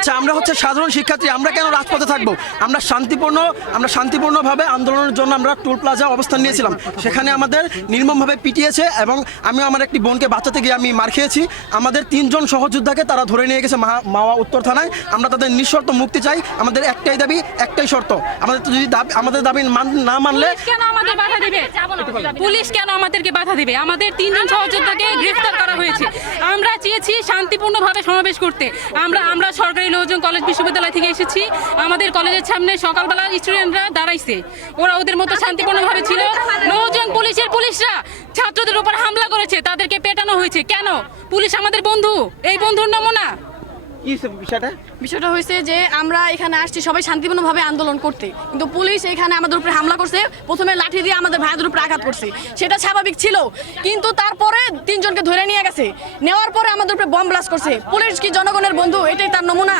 আচ্ছা, আমরা হচ্ছে সাধারণ শিক্ষার্থী, আমরা কেন রাজপথে থাকবো? আমরা শান্তিপূর্ণভাবে আন্দোলনের জন্য আমরা টোল প্লাজা অবস্থান নিয়েছিলাম। সেখানে আমাদের নির্মমভাবে পিটিয়েছে এবং আমি আমার একটি বোনকে বাঁচাতে গিয়ে আমি মার খেয়েছি। আমাদের 3 জন সহযোদ্ধাকে তারা ধরে নিয়ে গেছে মাওয়া উত্তর থানায়। আমরা তাদের নিঃশর্ত মুক্তি চাই। আমাদের একটাই দাবি, একটাই শর্ত, আমাদের যদি আমাদের দাবি না মানলে কেন আমাদের বাধা দিবে? পুলিশ কেন আমাদেরকে বাধা দিবে? আমাদের 3 জন সহযোদ্ধাকে গ্রেফতার করা হয়েছে। আমরা চেয়েছি শান্তিপূর্ণভাবে সমাবেশ করতে। আমরা সরকারি নৌজন কলেজ বিশ্ববিদ্যালয় থেকে এসেছি। আমাদের কলেজের সামনে সকালবেলা স্টুডেন্টরা দাঁড়াইছে, ওরা ওদের মতো শান্তিপূর্ণভাবে ছিল। নৌজন পুলিশরা ছাত্রদের উপর হামলা করেছে, তাদেরকে পেটানো হয়েছে। কেন? পুলিশ আমাদের বন্ধু, এই বন্ধুর নমুনা। বিষয়টা হয়েছে যে আমরা এখানে আসছি সবাই শান্তিপূর্ণভাবে আন্দোলন করতে, কিন্তু পুলিশ এখানে আমাদের উপরে হামলা করছে। প্রথমে লাঠি দিয়ে আমাদের ভাইদের উপরে আঘাত করছে, সেটা স্বাভাবিক ছিল, কিন্তু তারপরে 3 জনকে ধরে নিয়ে গেছে। নেওয়ার পরে আমাদের উপরে বম ব্লাস্ট করছে। পুলিশ কি জনগণের বন্ধু? এটাই তার নমুনা।